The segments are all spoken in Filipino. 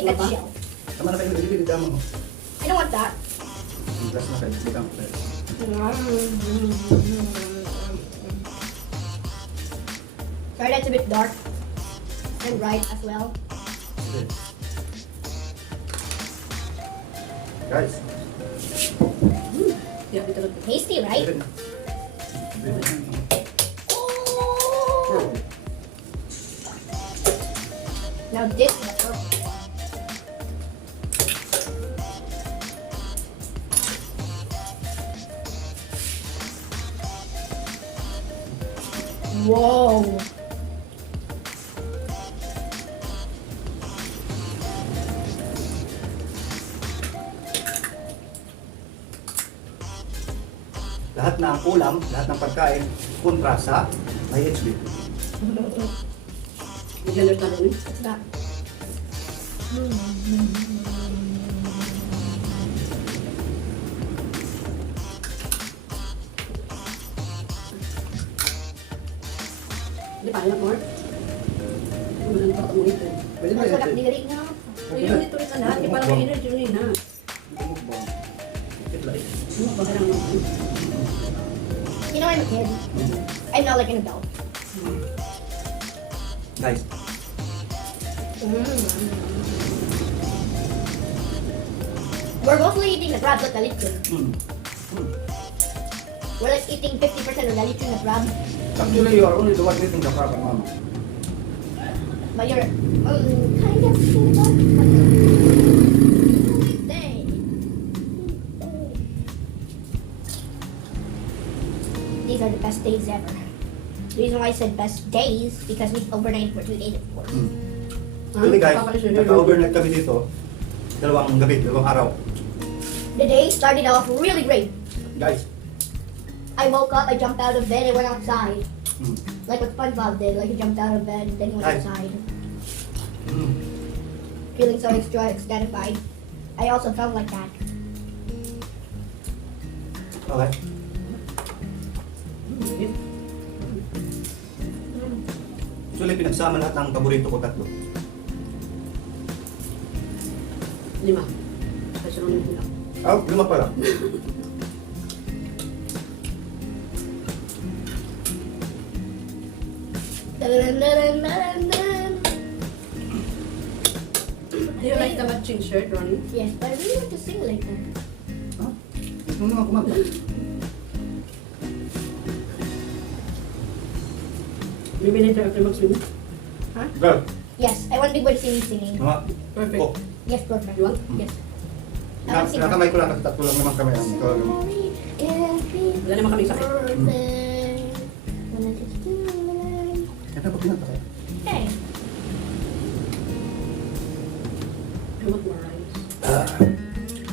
ate that shell. Tama na kayo, nilipid ito mo. I don't want that. Glass na kayo, bigyan ko tayo. Sorry, that's a bit dark and bright as well. Okay. Guys. Yeah, ito lang. Tasty, right? Oh! Now this is perfect. Whoa! Lahat ng ulam, lahat ng pagkain, kontra sa IHB. Bigyan na rin. It's not. Hindi pa, alam more. Walang pa mo ito. Pwede ba Mas wala yan? diri nga. Ayun, ito rin na. Hindi pa lang energy rin na. Ano ba kailangan mo? You know, I'm a kid. I'm not like an adult. Guys, We're mostly eating the crab, not the lechon. mm. We're like eating 50% of the lechon, the crab. Actually, you are only the one eating the crab, mama. But you're kind of cynical. Dang. These are the best days ever. The reason why I said best days because we overnight for 2 days, of course. Actually guys, nagka-overnight kami dito. Dalawang gabi, dalawang araw. The day started off really great. Guys, I woke up, I jumped out of bed, I went outside. mm. Like what SpongeBob did, like he jumped out of bed, then he went Hi. outside. Mm. Feeling so extra ecstatified. I also felt like that. Okay. Actually, pinagsama lahat ng paborito ko tatlo. 5. Kasi nung lang. Ah, 5 pala. Do you like the matching shirt, Ronnie? Yes, but I really want to sing like that. Ha? Ito naman kumanta. Maybe later after mag-swim. Girl, Yes, I want Big Boy to see me singing. mga... Perfect. Oh, Yes, perfect. You want? Yes. I want to sing nakamay ko lang kasi tatlo lang naman kami. Wala naman kami sakit. Ito pa pinata kayo. Hey. I want more rice.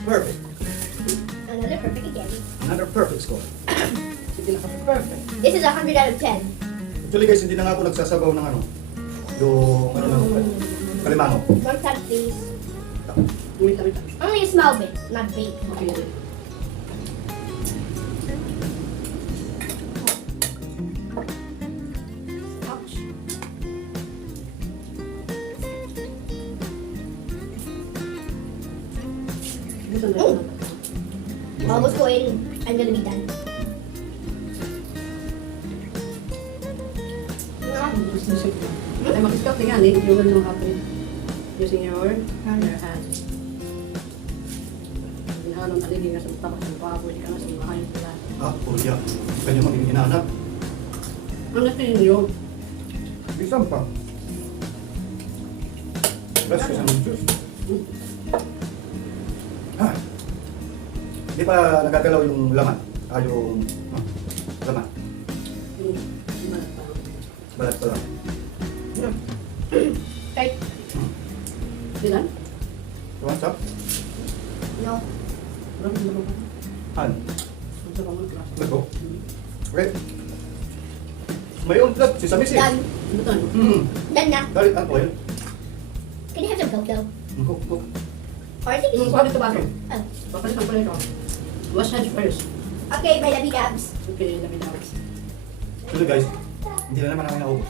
Perfect. Another perfect again. Another perfect score. Sige na kasi perfect. This is 100 out of 10. Actually guys, hindi na nga ako nagsasabaw ng ano. Yung ano lang, kalimango. One time, please. Wait lang. Only a small bit, not big. Okay. Ouch. Gusto na. Oh. Almost going. I'm gonna be done. Gusto na siya. Ay, mag-stop na yan eh. You will know how to using your hands. Hinahalong alili ka sa tapas ng baboy, di ka na sa mga hayop nila. Ah, puro siya. Kanya magiging hinahanap. Ang natin nyo, Isang pa. Best ko sa juice. Ah. Hindi pa nagagalaw yung laman. Ah, yung laman. yung balat pa. Balat pa lang. Okay. Di lang? You want some? No. Marami mo ba? Han. Ang sarap ng klase. Let's go. Okay. May untlat, si Samisi. Done. Ano to? Done na. Galit ang oil. Can you have some coke though? Cook, cook. Or I think Yung it's sabi ito ba ito? Oh. Papalit ang pala ito. Wash hands first. Okay, my lovey dabs. Okay, labi na. So guys, hindi na naman namin naubos.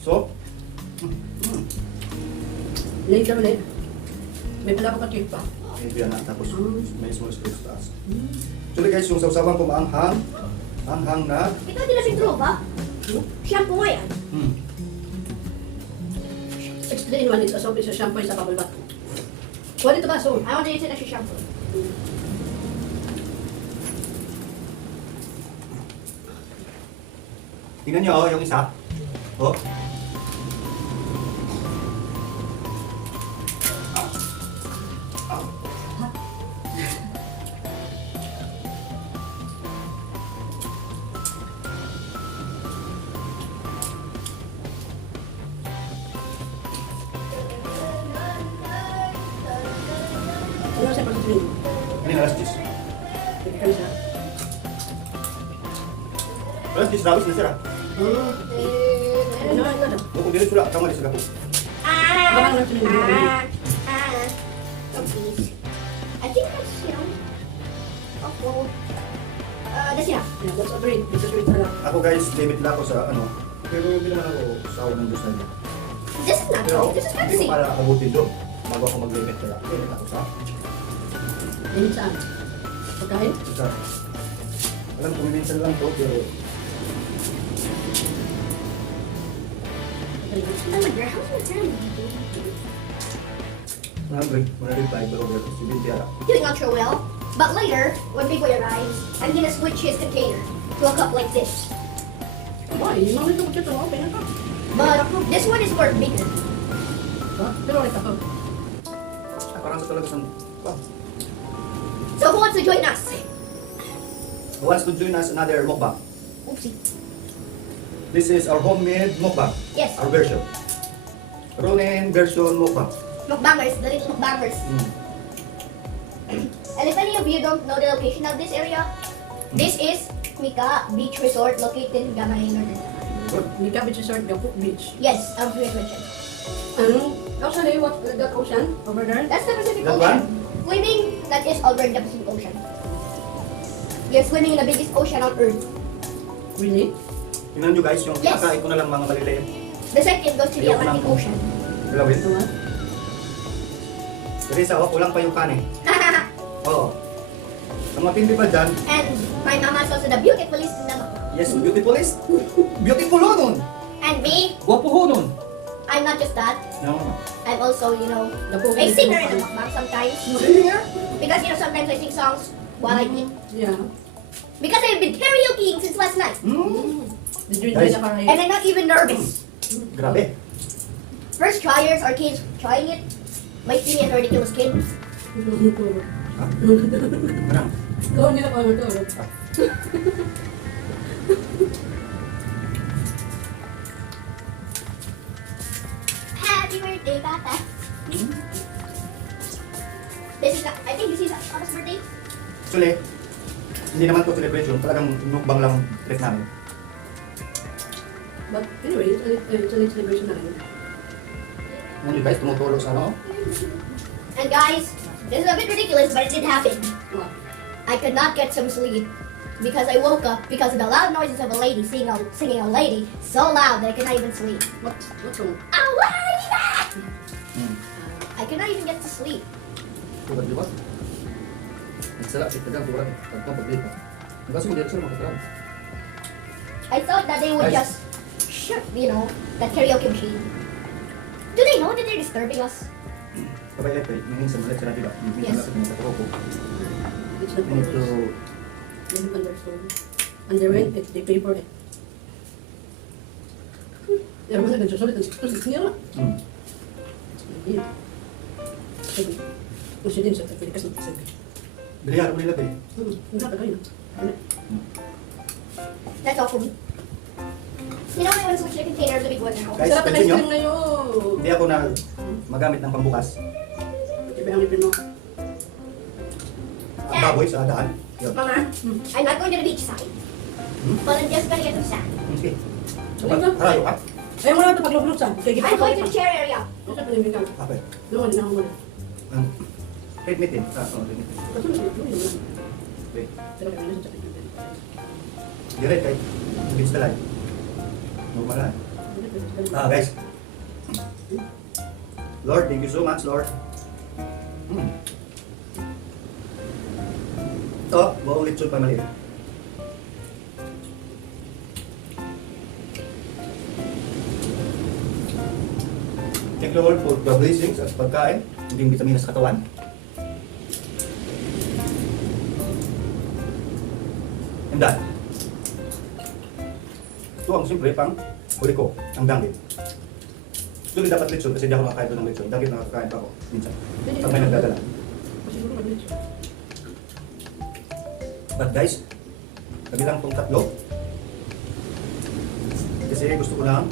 So, Late ka ulit. May pala ako pa-cake pa. Maybe yan na. Tapos may small screws sa taas. Hmm. Actually guys, yung sausawan ko maanghang. Anghang na. Ito hindi na sintroba. Shampoo nga yan. It's 3 in 1. It's a soap, it's a shampoo, it's a bubble bath. Kuha dito ba? So, I want to use it as a shampoo. Tingnan nyo yung isa. Oh. ano sa pag-drink? Ini alas 10. Pwede ka isa. Alas 10 rawis na sira. Ano na? Kung dili sula, tama di sa gapo. Parang lang sila yung Oh, please. I think that's, you know, oh, that's enough. Yeah, that's a bread. It's a sweet salad. Ako guys, limit lang ako sa ano. Pero hindi naman ako sawa ng Diyos na niya. This is not Pero good. This is hindi fancy. ko para abutin doon. Bago ako mag-limit kaya limit ako sa Limit saan? Pagkain? isa. Alam ko, minsan lang to, pero Oh my God, how's my family doing? 105 pero pero si Binti ara. Doing ultra well. But later, when Big Boy arrives, I'm gonna switch his container to a cup like this. Why? Yung mga nito ko siya ito. Okay na ka. But this one is for bigger. Ha? Pero ulit ako. Parang sa talaga sa So who wants to join us? Who wants to join us another mukbang? Oopsie. This is our homemade mukbang. Yes. Our version. Ronin version mukbang. Mukbangers, the little mukbangers. And if any of you don't know the location of this area, this is Mika Beach Resort located in Gamay, Northern. Good. Mika Beach Resort, Gapuk Beach. Yes, Philippine Ocean. Actually, what that ocean over there? That's the Pacific That Ocean. Swimming, that is over in the Pacific Ocean. You're swimming in the biggest ocean on Earth. Really? Tingnan nyo guys, yung Yes. kakain ko na lang mga maliliit. The second goes to the Ayoko Atlantic lang. Ocean. Bilawin. Ito nga. Kasi sa kulang pa yung kanin. Oo. Ang matindi pa dyan, And my mama is also the beautifulest in the mukbang. yes, beautifulest. Beautiful ho nun. And me, Guwapo ho nun. I'm not just that. No. I'm also, you know, Gapuk a singer in the mukbang sometimes. Singer? Because, you know, sometimes I sing songs while I eat. Yeah. Because I've been karaokeing since last night. Did you enjoy Guys. the karaoke? And I'm not even nervous. Grabe. First tryers are kids trying it. Might see me as a ridiculous kid. Ha? Ano? Gawin nila pa ito. Happy birthday, Papa. This is, I think this is Papa's birthday. Actually, hindi naman to celebration. Talagang mukbang lang trip namin. But anyway, it's a late celebration na rin. Ano yun guys, tumutulo sa ano? And guys, this is a bit ridiculous, but it did happen. What? I could not get some sleep because I woke up because of the loud noises of a lady singing a lady so loud that I could not even sleep. What's wrong? Awalida! Hmm. I could not even get to sleep. Tugat di ba? Nagsala, si Tagang, tugat. Pagpapaglit pa. Ang kaso hindi sila makatarang. I thought that they would Guys. just shut, you know, that karaoke machine. Do they know that they're disturbing us? Kapag electric, minsan malit sila diba? Yes. Minsan sa troko. It's not You need to... You don't understand. And they went, they pay for it. Pero mga nagsusulit ang 6 nila. Hindi. Sabi. Kung siya din sa pwede kasi sabi. Bilihan mo nila bili. Nakakagay na. That's all for me. You know, I want to switch the container of the big one now. Guys, Sarap na pansin ice nyo? cream ngayon. Hindi ako na magamit ng pambukas. Iba-hamipin mo. Ang baboy sa daan. Yun. Mama, I'm not going to the beach side, but I'm just going to get some sand. Sige. Sige na. Harayo ka? Ayaw mo na ito paglulog sa. Kaya I'm going to the chair area. Ito pa nabigyan ka. Okay. Doon, hindi na ako muna. Red meat din. Oo, red meat din. Kasi doon yun. Okay. Pero kaya nasa sa picture. Direct kahit beach talay. Normal lang. Guys. Lord, thank you so much, Lord. Ito, buong lechon pa maliit. Thank you, Lord, for the blessings at pagkain, hindi vitamina sa katawan. And that. Ito ang simple pang huli ko, ang danggit. Ito dapat lechon kasi hindi ako nakakain ng lechon. Danggit nakakain pa ako minsan. Pag may nagdadala. Siguro mabilis. But guys, kabilang tong tatlo. Kasi gusto ko ng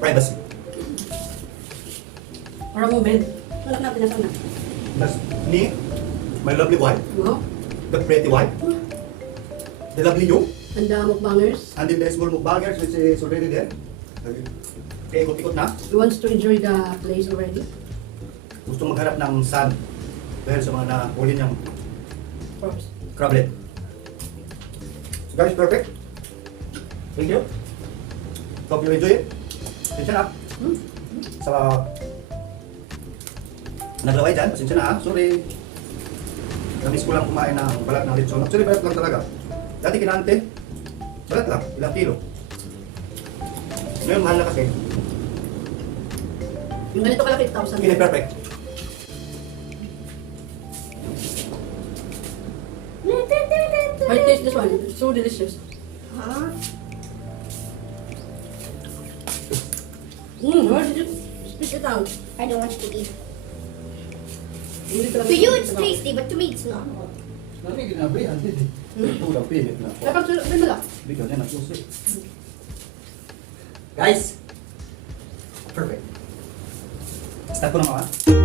privacy. Parang moment. Anak natin na sana. That's me, my lovely wife, No? the pretty wife, the lovely you, And the mukbangers. and then the small mukbangers which is already there. Kaya ikot-ikot na. He wants to enjoy the place already. Gusto magharap ng sun dahil sa mga nahuli niyang Of course. crablet. So guys, perfect. Thank you. Hope you enjoy it. Pasensya na. Sa naglaway dyan, pasensya na. Sorry. Namiss ko lang kumain ng balat ng lechon. Actually, balat lang talaga. Dati kinante, balat lang, ilang kilo. Ngayon, mahal na kasi. Yung ganito kalaki, 1,000. Hindi perfect. How do you taste this one? It's so delicious. Huh? Why did you spit it out? I don't want you to eat. Hindi talaga- To you it's tasty, but to me it's not. Nami ginabrihan din. Ito lang pinit na Ay, pag sila, may malak. Bigyan na susi. Guys, perfect. Start ko na mga.